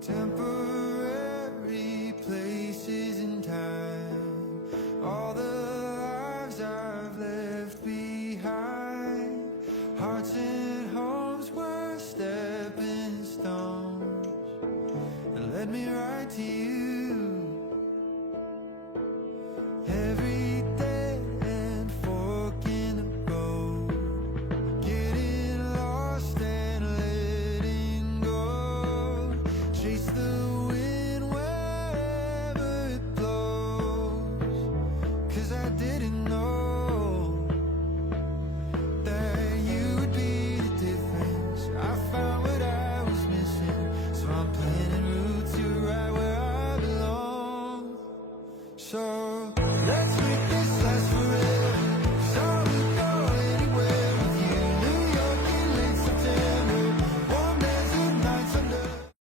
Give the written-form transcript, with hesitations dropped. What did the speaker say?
temporary places in time, all the lives I've left behind, hearts and homes were stepping stones, and led me right to you.